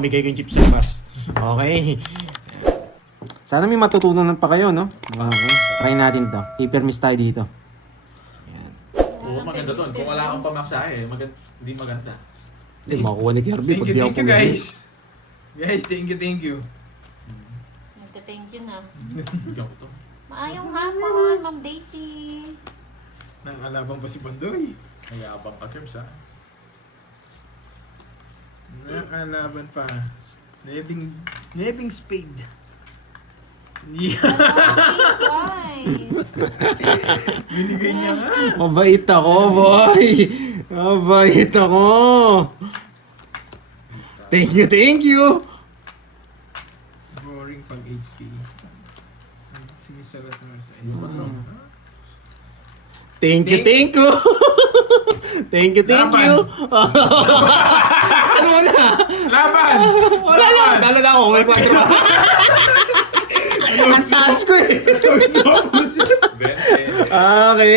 Bigay ko yung chips sa bus. Okay. Sana may matutunan pa kayo, no? Okay. Try natin to. Hypermiss tayo dito. Ayan. Oo, maganda doon. Kung wala kang pamasahe, hindi maganda. Hindi, makukuha ni Kirby. Thank you guys. Guys, thank you. Thank you na. Bigyan ko to. Maayong hapon, Ma'am Daisy. Nangalaban pa si Pandoy. Mayabang ka, Kerbs, ha? Nakalaban pa. Nebing spade. Yeah. Guys. Binigay niya nga. Mabait ako, boy! Mabait ako! Thank you! Boring pag HP. Sige, salas naman sa Thank you! Thank you! Saan mo na? Laban! Wala lang! Dala na ako, may 4 pa. Ang taas ko eh! Okay.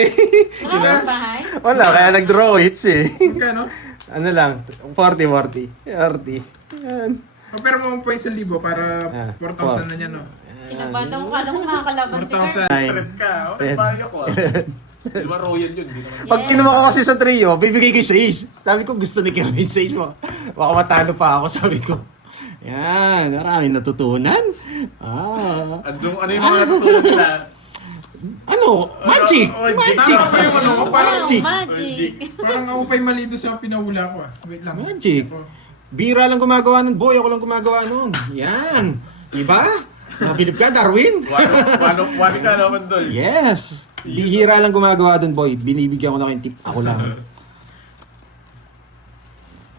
Wala ka bahay? Wala, kaya nag-draw hits eh. Magkano? Ano lang, 40. Yan. Pero mo pa 1,000 para Ah, 4,000 na niya, no? Kinabahan ako, kala ko makakalaban si Kurt. 4,000. Stress ka. Okay, bayo ko, Di ba royal yun? Di naman. Pag kinuha ko kasi sa trio, bibigay ko sa ace. Sabi ko gusto ni Kevin sa ace mo. Baka matalo pa ako, sabi ko. Yan, maraming natutunan. Ano yung mga natutunan nila? Ano? Magic! Magic! Tama ba yung ano ko? Parang, Magic. Magic. parang ako pa'y mali doon sa pinahula ko, ah. Wait lang. Magic. Bira lang gumagawa nun. Boy, ako lang gumagawa nun. Yan. Diba? Mabilib ka, Darwin? Wano ka naman, Dol. Yes. Bihira lang gumagawa dun, boy. Binibigyan ko na kayong tip. Ako lang.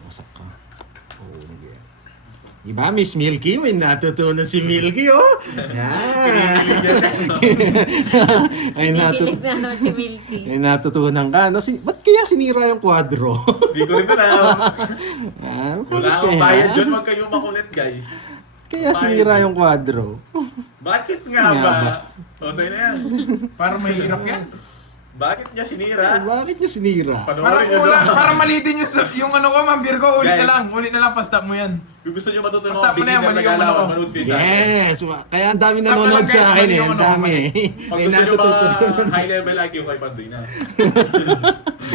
Wasak ka. Oo, nag-iyan. Diba, Miss Milky? May natutunan si Milky, oh. Yan. Kinikilig na naman si Milky. May natutunan ka. No? Ba't kaya sinira yung kwadro? Hindi ko rin alam. Wala akong kaya? bayad dyan. Huwag kayong makulit, guys. Kaya sinira yung kwadro. Bakit nga ba? O, sa'yo na yan. Parang mahirap yan. Bakit niya sinira? Bakit niya sinira? Parang Panoorin nyo wala, doon. parang mali din yung ano ko, Ma'am Virgo. Ulit Guys. na lang, pa-stop mo yan. Kung gusto nyo matutunan Basta mga mo na yan, beginner mali na yung galawan, ano. manood kayo sa akin. Yes! Kaya ang dami Stop na nanonood lang, sa guys. akin Mali eh. yung Ang ano, dami eh. Pag May gusto nyo natututunan. mga high level IQ, kay Pandoy na.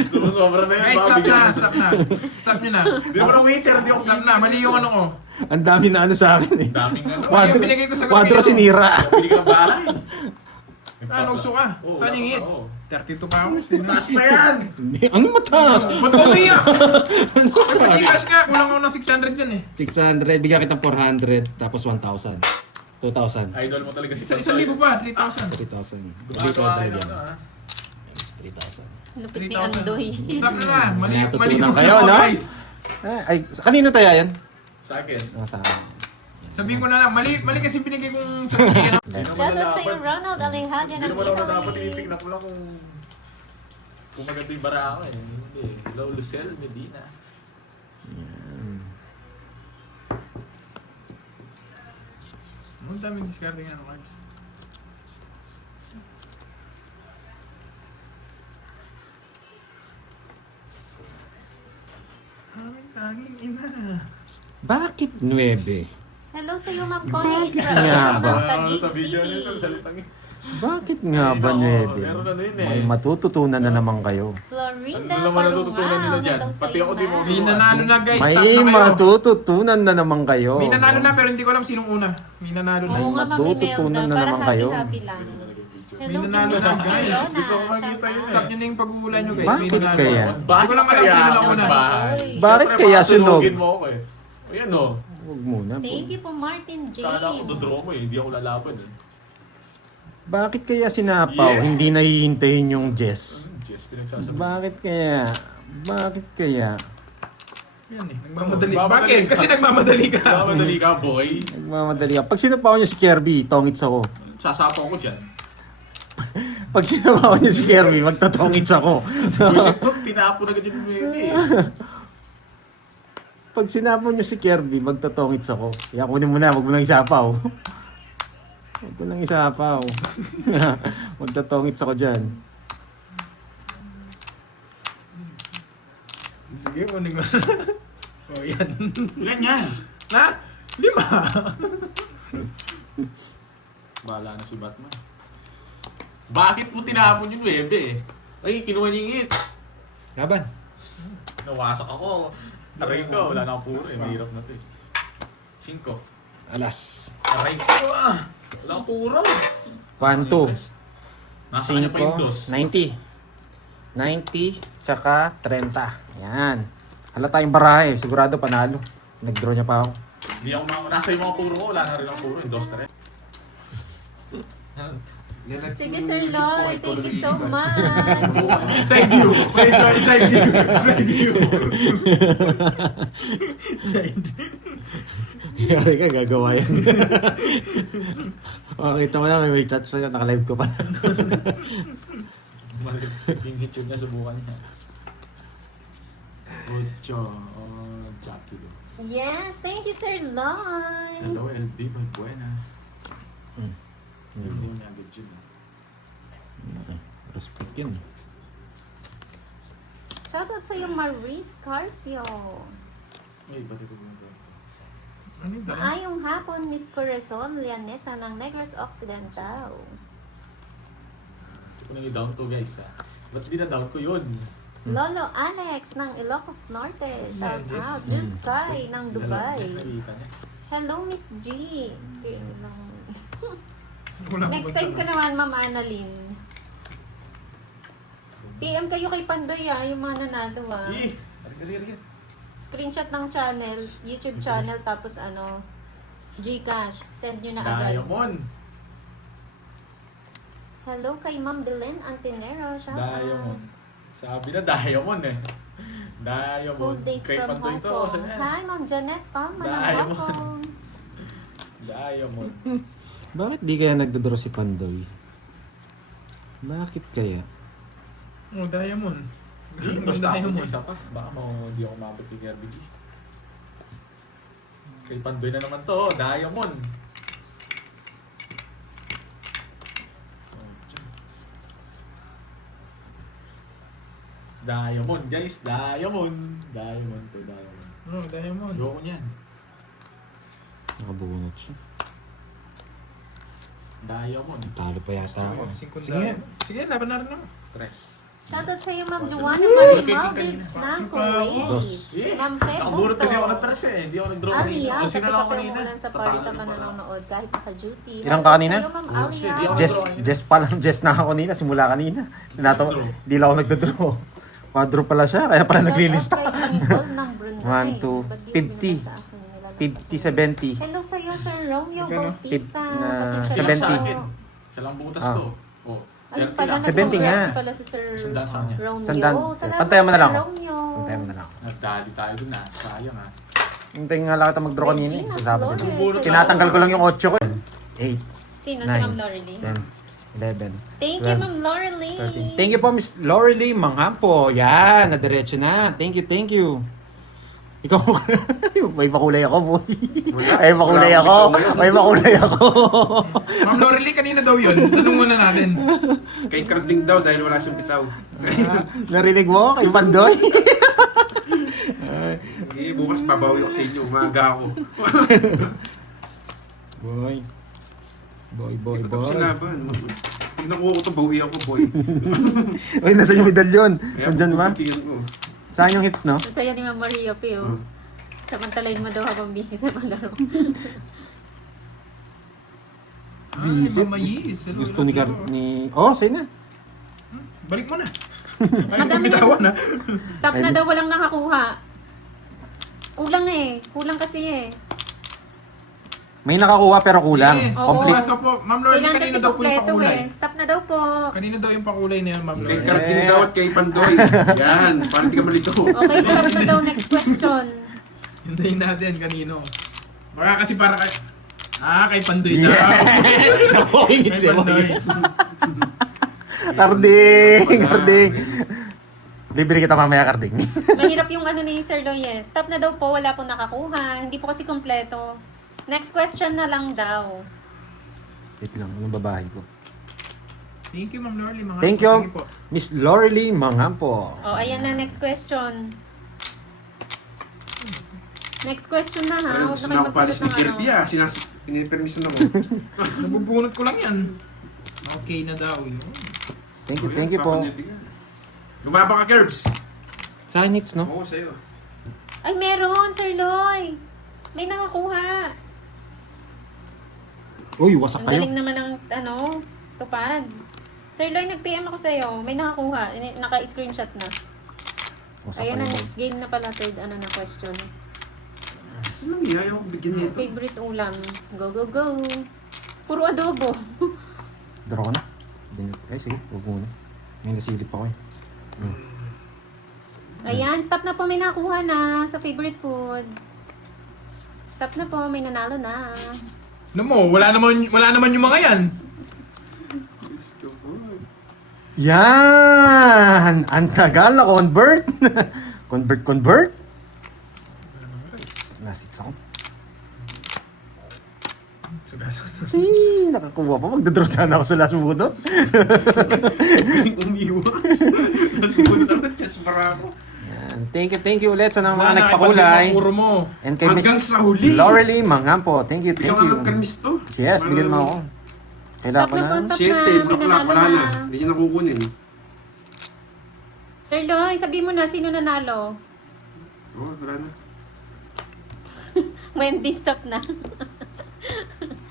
Sumusobra na yan. Guys, baka stop bigyan. na. Stop nyo na. Hindi naman ako waiter, hindi ako Stop na, mali yung ano ko. Ang dami na ano sa akin eh. daming ano. Mali yung binigay ko sa Kwadro kapilo. sinira. Bili ka ng bahay. Ano, gusto ka? Oo, Saan yung wala hits? pa, oo. 32 pa ako. Taas pa yan! Hindi, ano mataas? Ba't ko umiyak? Ano Ba't mataas? matigas nga? Kulang ako ng 600 dyan eh. 600, bigyan kitang 400, tapos 1,000. 2,000. Idol mo talaga si Isang libo pa, 3,000. 3,000. Bigyan ko Gumagawa kayo talaga. ng ano, ha? 3,000. Lupit ni 3,000. Andoy. Stop na. Mali Natutunan yung kayo, ano, no? guys. Ay, kanino tayo yan? Sa akin. Sa akin. Sabihin ko na lang, mali kasi binigay kong sabihin. Hindi naman Shoutout sa iyo, nalaban. Ronald Alejandro. Hindi naman ako dapat tinitignan ko lang kung maganda yung bara ako eh. Hindi. Hello, Lucel Medina. Ang daming discarding ano, guys. Aming tanging ina. Bakit 9? Hello sa iyo, Ma'am Connie Bakit Israel. nga ba? From Taguig Sa video City. nito, salitang Bakit nga ba Ay, 9? meron ano yun eh. May matututunan na naman kayo. Florinda Ano naman natututunan nila Parungaw. dyan? Hello sa Pati iyo, ako di mo ma'am. May nanalo na guys, May stop na kayo. matututunan na naman kayo. May nanalo na pero hindi ko alam sinong una. May nanalo na. Oo nga, Ma'am matututunan Imelda. na Para naman kayo. happy-happy lang. Hello, May nanalo na, Imelda. guys. Fiona. Gusto ko makita yun Stop nyo na yung paghuhula nyo guys. May Bakit nanalo. kaya? Hindi ko lang alam sino lang una. Bakit Siyempre, kaya baka sunog? sunugin mo ako eh. Ayan o. Huwag muna. Thank you po, Martin James. Kala ko dodraw mo eh. Hindi ako lalaban eh. Bakit kaya sinapaw? Yes. Hindi nahihintayin yung Jess. Jess, pinagsasabi. Bakit kaya? Bakit kaya? Yan eh, nagmamadali. Nagmamadali Bakit? ka. Kasi nagmamadali ka. Madali ka, boy. Nagmamadali ka. Pag sinapaw niya si Kirby, tongits ako. Sasapaw ko dyan. Pag sinapaw niya si Kirby, magtatongits ako. Buisit ko, tinapo na ganyan yung eh. Pag sinapaw niya si Kirby, magtatongits ako. Kaya kunin mo na, wag mo nang isapaw. Wag mo nang isapaw. Magtatongits ako dyan. Sige, unin ko. Oh, yan. Ilan yan? Na? 5. Bahala na si Batman. Bakit mo tinapon yung 9 Ay, kinuha niya yung hits. Laban. Nawasak ako. Aray ko, wala na akong puro eh. Mahirap na to eh. 5. Alas. Aray ko wala akong puro. 1, 2. Nasa kanya pa yung 5, 90. 90, tsaka 30. Ayan. Halata yung barahe. Sigurado panalo. Nag-draw niya pa ako. Hindi ako nasa yung mga puro ko. Wala na rin ang puro. Yung 2 na rin. Sige, Sir Lloyd. Thank you so much. Side view. Okay, sorry, side view. Side view. Side view. Yari ka, gagawa yan. Makita mo na, may chat sa'yo. Naka-live ko pa. Malipstick yung hit yun na subukan niya. 8. Jackie do. Yes, thank you, Sir Lloyd. Hello, LD. Buena. Hindi mo niya agad yun. Okay. Respect yun. Shoutout sa'yo, Marie Scarpio. Ay, ba't ito mo ba? Ano yung dala? Maayong hapon, Miss Corazon Lianesa ng Negros Occidental. Ito ko nang i-down to guys ha. Ba't di na-down ko yun? Lolo Alex ng Ilocos Norte. Shout out. Juice Sky ng Dubai. Nakita niya. Hello, Miss G. Wala Next akong time ka dala. naman, Ma'am Annalyn. PM kayo kay Pandoy yung mga nanalo Eh! Ari. Screenshot ng channel, YouTube channel, tapos Gcash. Send nyo na agad. Diamond! Hello kay Ma'am Belen Antinero. Shout out. Diamond. Sabi na Diamond eh. Diamond. Cold days Kay from Pantoy Hong to. Kong. Saan yan? Hi, Ma'am Janet Palma ng Diamond. Hong Kong. Diamond. Bakit di kaya nagdodraw si Pandoy? Bakit kaya? Oh, Diamond. Eh, Ang basta ako Diamond. isa pa. Baka hindi ako mabot yung RBG. Kay Pandoy na naman to. Diamond. Diamond guys. Diamond. Diamond to Diamond. Oh, Diamond. Ayoko niyan. Nakabunot siya. Diamond. Talo pa yata ako. Sige nga. Sige, laban na rin ako. Tres. Shoutout sa iyo, Ma'am Joanna Marie Kay King Malvins kanina. ng Kuwait. Dos. Ma'am Fe Nakaburot kasi ako ng Bunto. tres eh. Hindi ako nag-draw Alia, kanina. sa Kasi na lang ako pagkakataon kanina. mo lang sa party sa Tatalo pa lang. nanonood kahit naka-duty. Ilang ka Hello kanina? sa iyo, Ma'am Oh, shit, di ako Alia. Jess pa lang. Jess na ako kanina. Simula kanina. Di lang ako nagdodraw. Quadro pala siya. Kaya pala naglilista. Shoutout kay Angel ng Brunei. 1, 2, Ba't di 50. mo naman sa akin nilalabas 50, yun? 70. Hello sa iyo, Sir Romeo Magkano? Bautista. Na Pasensya Siya na lang sa 70. akin. po. Siya lang butas Ah. ko. Oh. Ay, 30 pala lang. 70 nga. nag-congrats pala si Sir Sandaan sa kanya. Romeo. Sandaan. Salamat, Pantayan mo na Sir lang ako. Romeo. Hintayin mo na lang ako. Nagdali tayo dun ah. Sayang ah. Hintayin nga lang kita mag-draw kanina. Regina Sa Sabado. Flores. Bubulot Tinatanggal ko lang yung 8 ko. 8, Sino? Si 9, Ma'am Laurelie? 10, 11. Thank you, 12, Ma'am Laurelie. 13. Thank you po, Miss Laurelie Manghampo. Yan, nadiretso na. Thank you. Ikaw, may makulay ako, boy. May makulay ako. May makulay ako. Ma'am Laurelie, kanina daw yun. Tanong muna natin. Kay Carding daw dahil wala siyang bitaw. Narinig mo? Kay Pandoy? Eh, bukas babawi ako sa inyo. Umaga ako. Boy. Hindi ko tapos laban. Pag nakuha ko ito, bawi ako, boy. Uy, nasa yung medalyon. Kaya Nandyan ba? puputihan ko. Saan yung hits, no? Sa'yo ni Ma'am Maria Pio. Hmm. Samantalain mo daw habang busy sa palaro. Visit. Mamayis. Hello, Gusto ni hello, ni... Oh, sa'yo na. Balik mo na. Madami na. bitawan na. Stop na daw, walang nakakuha. Kulang Kulang kasi May nakakuha pero kulang. Yes. Oo. Complete. So po, Ma'am Laurelie, Kailangan kanina kasi daw po yung kompleto pakulay. Stop na daw po. Kanina daw yung pakulay na yun, Ma'am Kay Laurelie. Carding daw at kay Pandoy. Yan, para di ka malito. Okay, stop na daw. Next question. Hintayin natin kanino. Baka kasi para kay... kay Pandoy daw. Ako, Kay hits eh. Pandoy. Karding. Libre kita mamaya, Karding. Mahirap yung ni Sir Doye. Stop na daw po, wala po nakakuha. Hindi po kasi kompleto. Next question na lang daw. Wait lang, anong babae ko? Thank you, Ma'am Laurelie. Mga Thank you, po. Miss Laurelie Manghampo. O, ayan na, next question. Next question na ha. Huwag Gusto na na kayo ako palis magsagot ni ng Kirby ano. Pinipermisan ako. Nabubunot ko lang yan. Okay na daw yun. Thank you po. Lumaba ka, Curbs! Sa akin hits, no? Oo, sa'yo. Ay, meron, Sir Loy. May nakakuha. Uy, wasak Ang kayo. galing naman ng, tupad. Sir Loy, nag-PM ako sa'yo. May nakakuha. Naka-screenshot na. Wasak Ayun na, kayo. next game na pala. Third, na question. Gusto lang niya, ayaw ko bigyan nito. Favorite ulam. Go, go, go. Puro adobo. Draw ko na. Ay, sige. Huwag muna. May nasilip ako eh. Ayan, stop na po. May nakuha na sa favorite food. Stop na po. May nanalo na. Alam mo, wala naman yung mga yan. Gusto ko. Yan! Ang tagal na convert. convert. Nasits ako. Nakakuha pa. Magdodraw sana ako sa last bunot. Umiwas. Tapos pumunta ako, chats para ako. Yan. Thank you ulit sa mga Wala, nagpakulay. puro mo. And kay Hanggang Miss sa huli. Laurely Manghampo. Thank you. Ikaw ang nagpermis to. Yes, bigyan mo ako. Kailangan ko Stop na po, na. stop. Shit, na, eh. may Bakla, nanalo wala na. na. Hindi niya nakukunin. Sir Loy, sabi mo na, sino nanalo? Oo, wala na. Wendy, stop na.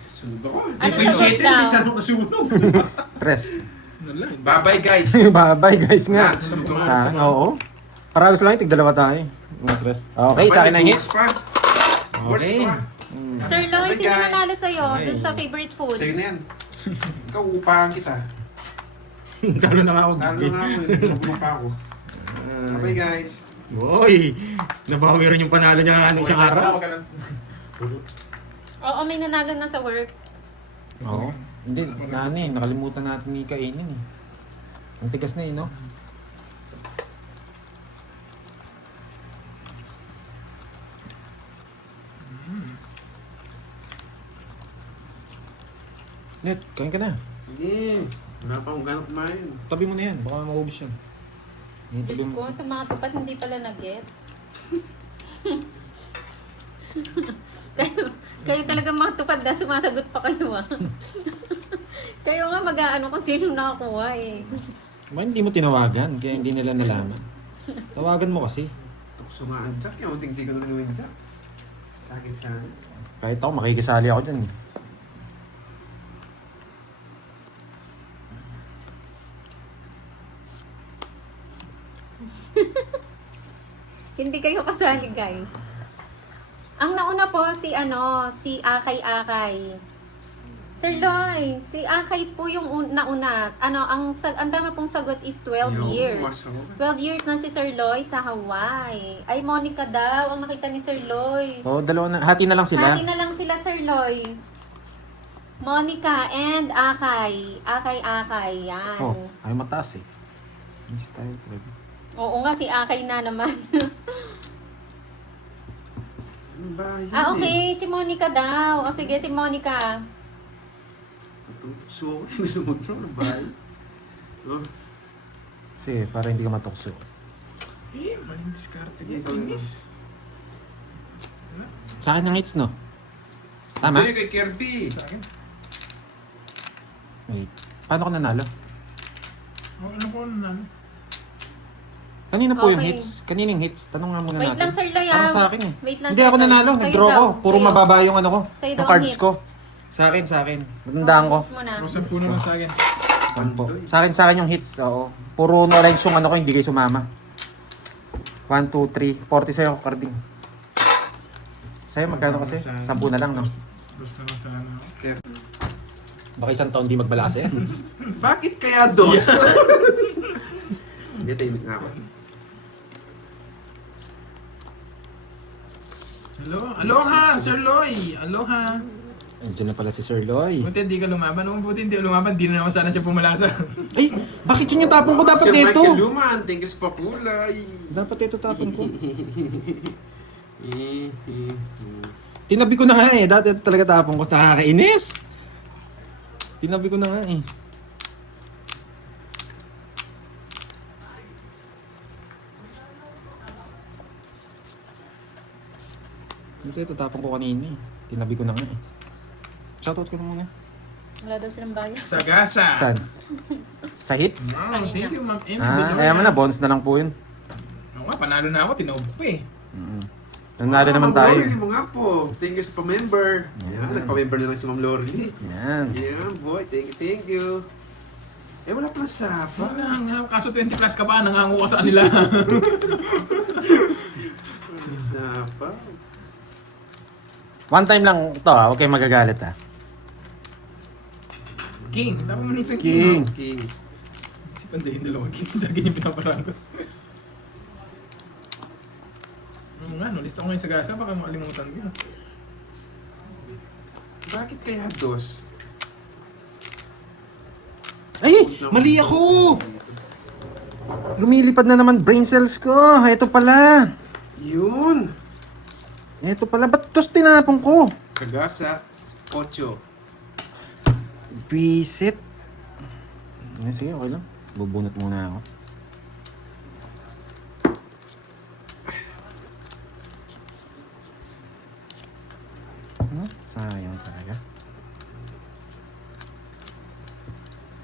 Sunog ako. Ano Di pa yung sagot shit, daw? hindi siya ako kasunog. Tres. Wala. Bye-bye, guys! Bye guys nga. Ah, Sa, oo. Para gusto lang yung tig-dalawa tayo. Tres. Okay, sa akin ang hits. Okay. Okay. Sir Loy, Bye, sino guys. nanalo sa'yo Okay. dun sa favorite food? Sa'yo na yan. Ikaw, uupahan kita. Talo na nga ako. Talo na ako, hindi pa ako. Bye guys. Boy, nabawi rin yung panalo niya ng isang araw. Oo, may nanalo na sa work. Oo. Hindi, nakalimutan natin ni kainin eh. Ang tigas na eh, no? Net, kain ka na. Hindi. Wala pa akong ganap kumain. Tabi mo na yan, baka maubos yan. Yan, tabi Diyos mo. ko, itong mga tupat hindi pala nag-gets. kayo talaga mga tupad na sumasagot pa kayo ah. Kayo nga mag-aano kung sino nakakuha eh. Ba, hindi mo tinawagan, kaya hindi nila nalaman. Tawagan mo kasi. Tukso nga ang tsak. Yung tingti ko na lang yung tsak. Sakit sa akin. Kahit ako, makikisali ako dyan eh. Hindi kayo kasali guys. Ang nauna po si Akay. Sir Loy, si Akay po yung nauna. Ang tama pong sagot is 12 years. 12 years na si Sir Loy sa Hawaii. Ay, Monica daw ang nakita ni Sir Loy. Oo, dalawa na. Hati na lang sila. Hati na lang sila, Sir Loy. Monica and Akay. Akay. Yan. Oh, ay mataas eh. Hindi siya tayo pwede. Oo nga, si Akay na naman. Ano ba yun Okay. Si Monica daw. O sige, si Monica. Tukso ako. Gusto mo ito. Ano ba yun? Oh. Kasi para hindi ka matukso. Maling diskarte. Sige, ikaw na. Sa akin ang hits, no? Tama? Hindi, kay Kirby. Sa akin. Wait. Paano ko nanalo? Ano ko nanalo? Kanina po yung Okay. hits. Kaninang hits? Tanong nga muna Wait natin. lang, Sir Loy. Parang sa akin eh. Wait lang, Hindi Sir ako Loy. nanalo. Sa'yo Nag-draw daw. ko. Puro Sa'yo. mababa yung ano ko. Sa'yo Yung daw cards hits. ko. Sa akin. Natandaan ko. Hits mo na. Rosan po naman sa akin. Sampo. Sa akin yung hits. Oo. Puro knowledge yung ano ko. Hindi kayo sumama. 1, 2, 3. 40 sa'yo, carding. Sa'yo magkano kasi? 10 na lang, no? Gusto mo sa ano. Step. Baka isang taon di magbalasa yan. Bakit kaya dos? Hindi, tahimik na ako. Hello? Aloha, Sir Loy! Aloha! Andiyan na pala si Sir Loy. Buti hindi ka lumaban. Kung buti hindi lumaban, di na naman sana siya pumalasa. Ay! Bakit yun yung tapong ko? Dapat Sir ito! Michael Luman, thank you sa pakulay. Dapat ito tapong ko. Tinabi ko na nga eh. Dati ito talaga tapong ko. Nakakainis! Tinabi ko na nga eh. Ito, tapon ko kanina eh. Tinabi ko na nga eh. Shoutout ko na muna. Wala daw silang bayad. Sagasa. Saan? Sa hits? Wow, thank you, Ma'am Ems. Kaya mo na, bonus na lang po yun. Oo nga, panalo na ako, tinawag ko eh. Nanalo naman tayo. Ma'am Lorely mo nga po. Thank you sa pa-member. Yan, nagpa-member na lang si Ma'am Lorely. Yan. Yan, boy. Thank you. Eh, wala pala sapa. Wala nga, kaso 20 plus ka pa, nangango ka sa kanila. Wala sapa. One time lang to ha, huwag kayong magagalit ha. King, tapos mo na isang King. king. King. Si Panday yung dalawang king, sa akin yung pinaparangos. Ano nga, no, lista ko ngayon sa gasa, baka makalimutan ko. Bakit kaya dos? Ay! Mali ako! Lumilipad na naman brain cells ko. Ito pala. Yun. Ito pala. Ba't tos tinapon ko? Sagasa. 8. Visit. Sige, okay lang. Bubunot muna ako. Sayang talaga.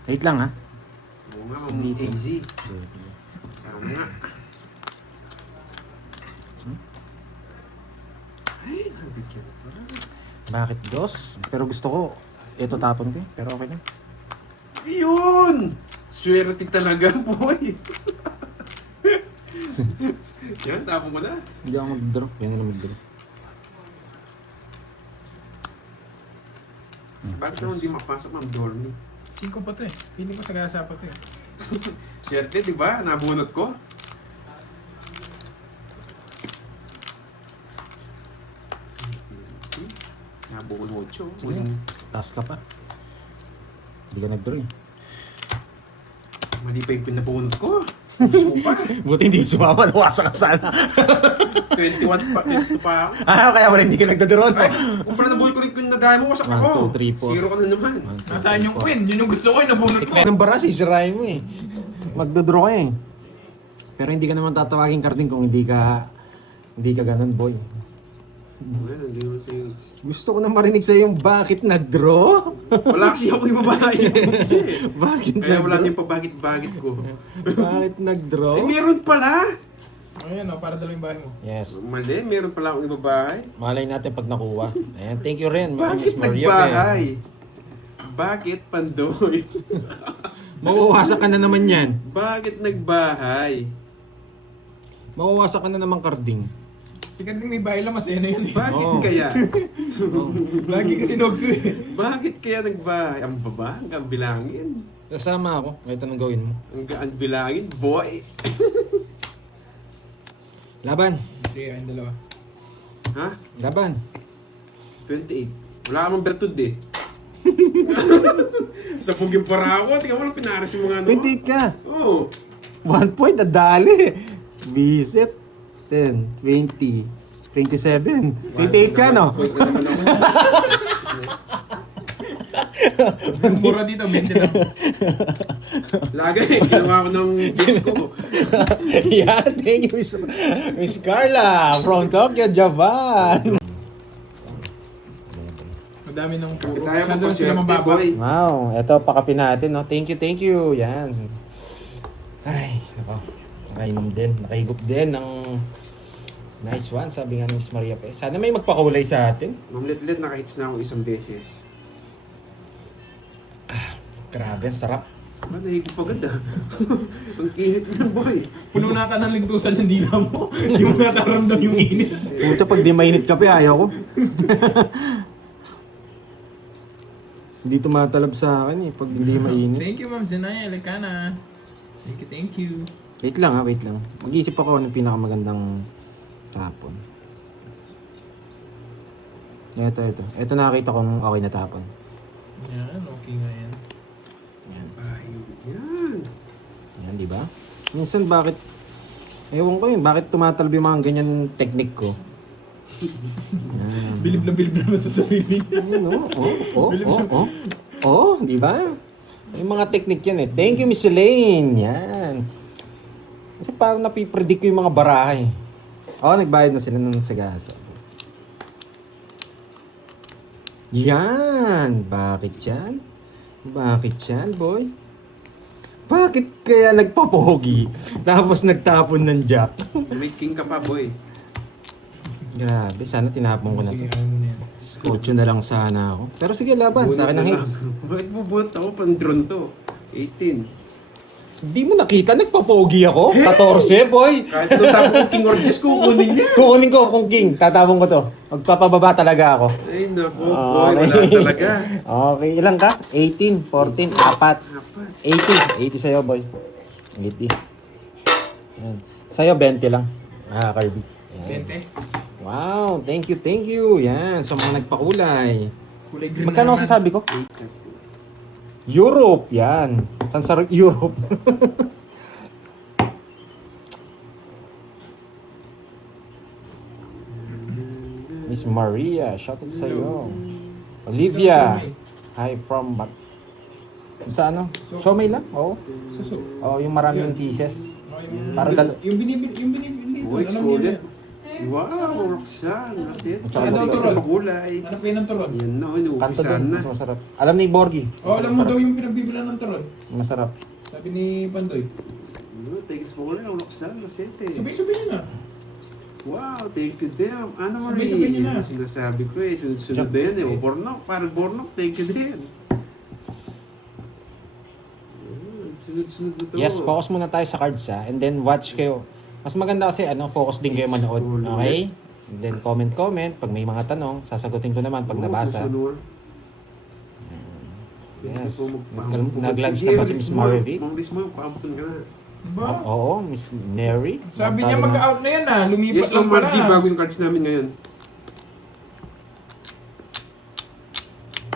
Wait lang ha. Oo nga, Ma'am AZ. Sana nga. Ay, nabigyan pa. Bakit dos? Pero gusto ko, ito tapon ko eh. Pero okay lang. Yun! Swerte talaga, boy. Yan, tapon ko na. Hindi ako mag-draw. Yan na mag-draw. Bakit naman di mapasok, Ma'am Dormy? 5 pa to eh. Feeling ko sa gasa pa to eh. Swerte, di ba? Nabunot ko. Nabunot ko. Sige. Taas ka pa. Hindi ka nag-draw eh. Mali pa yung pinabunot ko. Gusto pa. Buti hindi sumama. Nawasa ka sana. 21 pa, 22 pa ako. Kaya wala hindi ka nagda-draw. Ay, kung pala nabunot ko rin yung nadaya mo, wasak ako. 1, 2, 3, 4. Zero ka na naman. Nasaan yung queen? Yun yung gusto ko eh, nabunot mo. Ng bara, sisirain mo eh. Magdodraw ka eh. Pero hindi ka naman tatawagin carding kung hindi ka ganun, boy. Well, hindi mo sa'yo. Gusto ko na marinig sa'yo yung bakit nag-draw? Wala kasi ako yung babae. Bakit Kaya wala nag-draw? yung pabagit-bagit ko. Bakit nag-draw? Eh, meron pala! Ayan o, para dalawang bahay mo. Yes. Mali, meron pala akong babae. Malay natin pag nakuha. Ayan, thank you rin. Bakit Miss Maria, nagbahay? Bakit pandoy? Mauwasak ka na naman yan. Bakit nagbahay? Mauwasak ka na naman carding. Si Karding may bahay lang, masaya na yun eh. Bakit Oo. kaya? Lagi kasi nogso eh. Bakit kaya nagbahay? Ang baba, hanggang bilangin. Kasama ako, kahit anong gawin mo. Hanggang bilangin, boy. Laban. Sige, kayong dalawa. Ha? Laban. 28. Wala namang bertud eh. Sa puging para ako, tingnan mo lang pinaris yung mga ano. 28 ka. Oo. 1 point, nadali. Visit. 10, 20, 27. 28 ka, no? Mura dito, 20 lang. Lagay, ginawa ko ng bits ko. Yeah, thank you, Miss Carla from Tokyo, Japan. Madami ng puro. Tayo Saan mo doon sila mababa? boy. Wow, eto pakapin natin, no? Thank you. Yan. Ay, nako. Nakainom din, nakahigop din ng nice one, sabi nga ni Miss Maria pa. Sana may magpakulay sa atin. Ma'am Letlet, nakahits na ako isang beses. Grabe, ang sarap. Ba, nahigop agad ah. Ang init ng boy. Puno nata ng ligtusan ng dila mo. Hindi mo nataramdam yung init. Puta, pag di mainit ka pa, ayaw ko. Hindi tumatalab sa akin eh, pag hindi mainit. Thank you, Ma'am Zenaya Elecana. Thank you. Wait lang. Mag-iisip ako ng pinakamagandang tapon. Ito. Ito nakakita kong okay na tapon. Yan, okay nga yan. Yan. Yan. Yan, di ba? Minsan bakit, ewan ko bakit tumatalab yung mga ganyan technique ko. Yan. Bilib na naman sa sarili. Ayun, di ba? Yung mga technique yan eh. Thank you, Miss Elaine. Yan. Kasi parang napipredict ko yung mga barahay. Oo, nagbayad na sila ng sagasa. Yan! Bakit yan? Bakit yan, boy? Bakit kaya nagpapogi? Tapos nagtapon ng jack? May king ka pa, boy. Grabe, sana tinapon ko na to. Sige, ano na yan. 8 na lang sana ako. Pero sige, laban. Sa akin ang hits. Bakit bubunot ako? Pang-drone to. 18. Hindi mo nakita, nagpapogi ako. 14, boy. Kahit nung tapo ko king or just kukunin niya. Kukunin ko kung king. Tatapon ko to. Magpapababa talaga ako. Ay, naku, boy. Okay. Wala talaga. Okay, ilang ka? 18, 14, 4. Apat. 80. 80 sa'yo, boy. 80. Yan. Sa'yo, 20 lang. Kirby. Yan. 20. Wow, thank you, thank you. Yan, sa mga nagpakulay. Kulay green Magkano na naman. sasabi ko? Europe, yan. Saan sa Europe? Miss Maria, shoutout sa iyo. Olivia, hi from sa ano? Siomay lang? Oo. Suso. Oh, yung maraming pieces. Okay, Para yung binibili Boy, doon, alam niyo ulit. na. Wow, Roxanne. Roset. Tsaka Ano daw ito turon. sa kulay? Ano pa yun ang turon? Yan na, Kanto inuupisan din, na. mas masarap. Alam ni Borgie. Oh, alam mo daw yung pinagbibilan ng turon. Masarap. Sabi ni Pandoy. Thanks po kulay, Roxanne. Roset. Sabi-sabi niyo na. Wow, thank you, damn. Ano Marie? Sabay-sabay niyo na. Sinasabi ko eh, sunod-sunod na yan eh. O, Bornok, parang Bornok, thank you din. Sunod-sunod na to. Yes, focus muna tayo sa cards ha. And then watch kayo. Mas maganda kasi focus din kayo manood. Okay? And then comment. Pag may mga tanong, sasagutin ko naman pag nabasa. Yes. Nag-lunch na ba si Miss Marvick? Mang Miss Mo, paampun ka na. Ba? Oo, Miss Mary. Sabi niya mag-out na yan lumipat Yes, lang Ma'am pala. Margie, bago yung cards namin ngayon.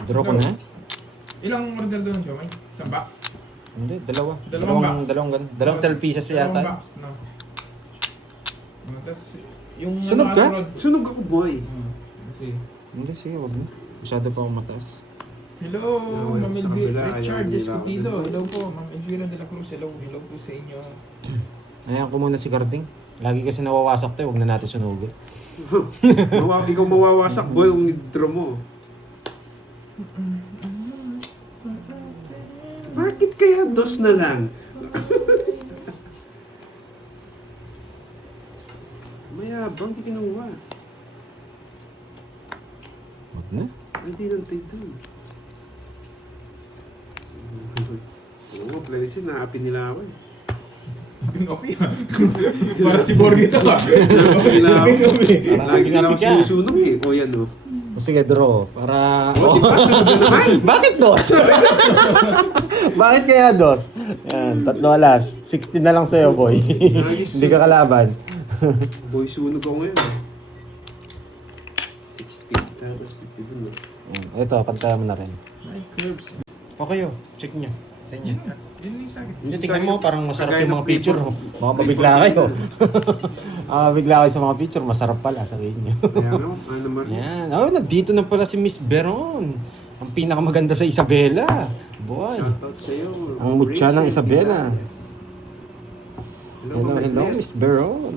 Draw ko na. Ilang order doon siya, may? Isang box? Hindi, dalawa. Dalawang box. Dalawang 12 pieces Dalawang yata. box, no? Tapos, yung Sunog ka? turod. Sunog ako, boy. Kasi, Hindi, sige, wag na. Masyado pa akong mataas. hello, wala Ma'am sa kabila, Richard ayaw nila Escotido. ako. Hello po, Ma'am Edwina de la Cruz. Hello po sa inyo. Ayan ko muna si Garding. Lagi kasi nawawasak to, wag na natin sunugin. Ikaw mawawasak, boy, kung nidro mo. Bakit kaya dos na lang? Mayabang, di kinuha. Wag na. Ay, di lang tayo dun. Oo, Plenisin, naapi nila ako eh. Pinopi para si Borgie to Naapi nila ako. Parang Lagi nila ako pinapit ka. sinusunog eh. O yan o. O sige, draw. Para... O, di ba? Sunod na naman. Bakit dos? Bakit kaya dos? Yan, 3 alas. 16 na lang sa'yo, boy. Hindi ka kalaban. Boy, sunog ako ngayon eh. 60, tapos 50 dun eh. Ito, pantayan mo na rin. My curves. Okay, check nyo. Sa inyo. Yun yung sa akin. Hindi, tingnan mo, parang masarap Kagaya yung ng mga picture. flavor. Oh. Makapabigla kayo. Makapabigla kayo sa mga picture, masarap pala, sabihin nyo. Kaya nga, ano Marie? Yan. Oh, nandito na pala si Miss Beron. Ang pinakamaganda sa Isabela. Boy. Shoutout sa'yo. Ang mutya ng Rachel Isabela. Gonzalez. Hello, Ma'am hello, Ernest. Miss Beron.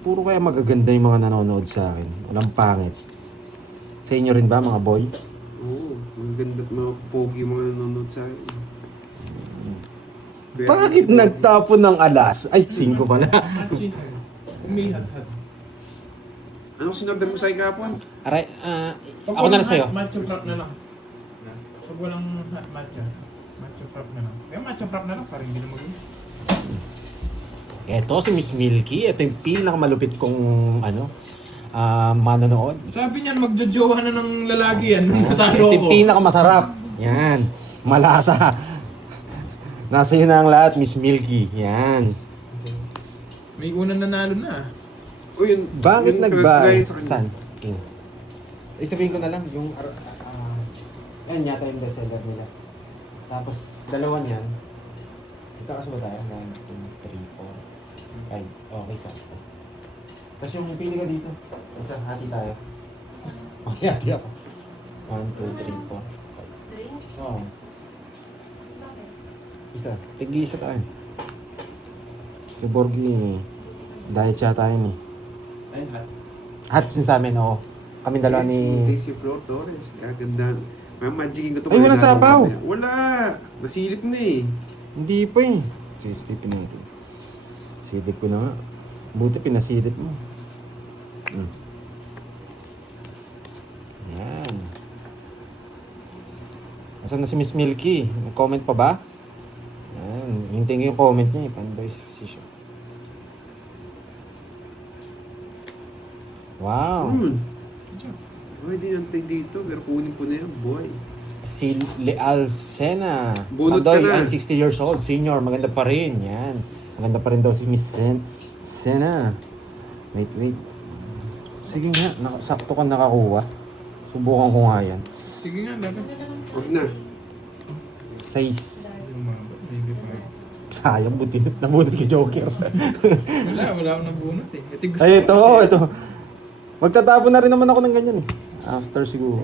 Puro kaya magaganda yung mga nanonood sa akin. Walang pangit. Sa inyo rin ba, mga boy? Oo, ang ganda at mga pogi yung mga nanonood sa akin. Very Bakit nice. nagtapon ng alas? Ay, 5 pala. Umihat-hat. Ano sinagdag mo sa ikapon? Aray, ako na lang sa'yo. Matcha frap na lang. Pag walang matcha. Matcha frap na lang. Kaya matcha frap na lang para hindi na maging. Eto si Miss Milky. Ito yung pinakamalupit kong manonood. Sabi niyan magjojowa na ng lalaki yan nung natalo Ito yung ko. pinakamasarap. Yan. Malasa. Nasa yun na ang lahat, Miss Milky. Yan. May unang nanalo na. O yun, Bakit yun nagbayad? sa kanya. Saan? King. Sabihin ko na lang, yung... yan yata yung bestseller nila. Tapos, dalawa niyan. Itakas ba tayo? 1, 2, 3, 4, 5. Okay, sakto. Tapos yung pili ka dito. Isa, hati tayo. Okay, hati ako. 1, 2, 3, 4, 5. Oo. Isa. Tig-isa tayo. Sa Borgie, diet siya tayo ni. Ayun, hat. Hats yun sa amin, oo. Kami dalawa ni... Si Flor Torres. Kaganda. May magicing ko ito. Ay, wala sabaw. Wala. Nasilip na eh. Hindi pa eh. Okay, silipin natin. Silip ko na nga. Buti pinasilip mo. Yan. Asan na si Miss Milky? Comment pa ba? Yan. Hintayin ko yung comment niya eh. Panboy si siya. Wow. Hindi nantay dito. Pero kunin ko na yan, boy. Si Leal Sena. Bunot Pandoy, ka na. I'm 60 years old, senior. Maganda pa rin. Yan. Maganda pa rin daw si Miss Sena. Wait. Sige nga, sakto ka nakakuha. Subukan ko nga yan. Sige nga, dapat. Huwag na. 6. Lumabot, hindi pa. Sayang, buti nabunot kay Joker. Wala akong nabunot eh. Ito gusto Ay, ko. ito. Magtatapon na rin naman ako ng ganyan eh. After siguro.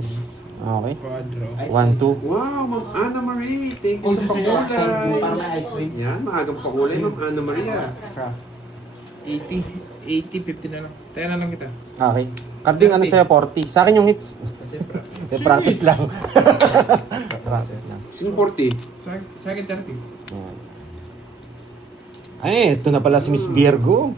Okay. Quadro. 1, 2. Wow, Ma'am Ana Marie. Thank you sa pakulay. Yan, maagang pakulay, Ma'am Ana Maria. 80, 50 na lang. Tayo na lang kita. Okay. Carding ano sa'yo, 40. Sa akin yung hits. Kasi Practice lang. Practice lang. Sino 40? sa akin 30. Ay, ito na pala si Miss Virgo.